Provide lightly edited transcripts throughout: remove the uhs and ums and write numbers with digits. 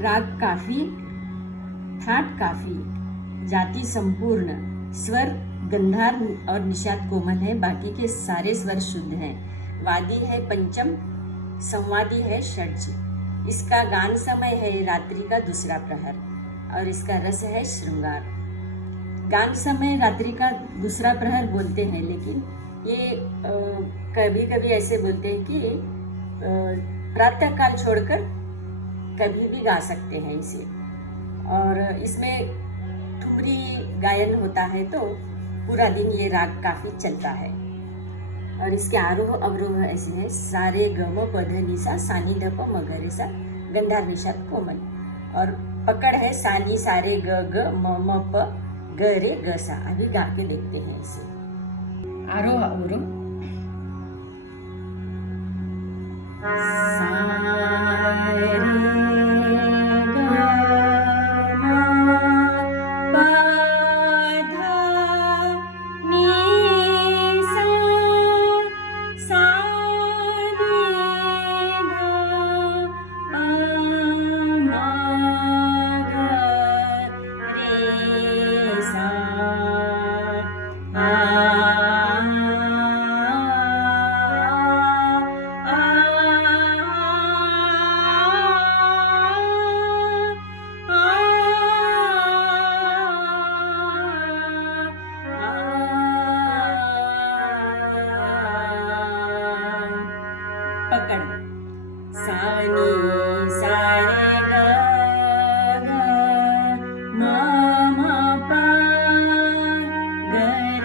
राग काफी, ठाट काफी, जाति संपूर्ण, स्वर गंधार और निषाद कोमल है, बाकी के सारे स्वर शुद्ध हैं। वादी है पंचम, संवादी है षड्ज। इसका गान समय है रात्रि का दूसरा प्रहर और इसका रस है श्रृंगार। गान समय रात्रि का दूसरा प्रहर बोलते हैं, लेकिन ये कभी कभी ऐसे बोलते हैं कि प्रातः काल छोड़कर कभी भी गा सकते हैं इसे। और इसमें ठुमरी गायन होता है तो पूरा दिन ये राग काफी चलता है। और इसके आरोह अवरोह ऐसे हैं, सारे ग म प ध नि सा, सानी ध प म ग रे सा, गंधार निषाद कोमल। और पकड़ है सानी सारे ग ग म प ग रे ग सा। अभी गा के देखते हैं इसे। आरोह अवरोह। पकड़ सानी सारे ग ग म म प ग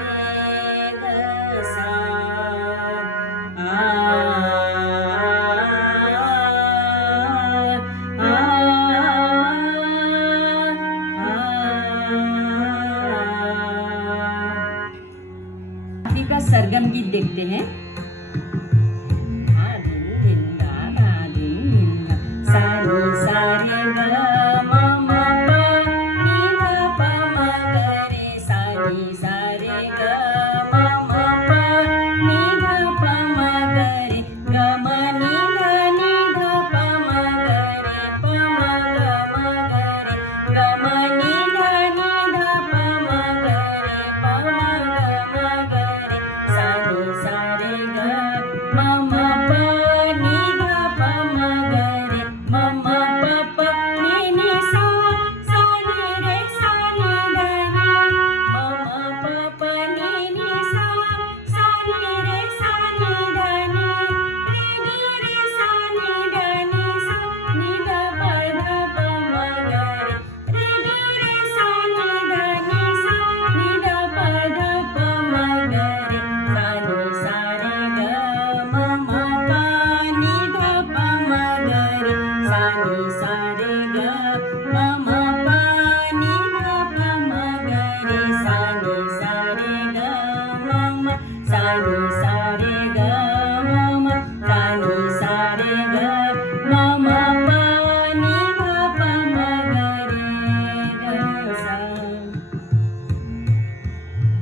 रे ग सा आ का सरगम गीत देखते हैं।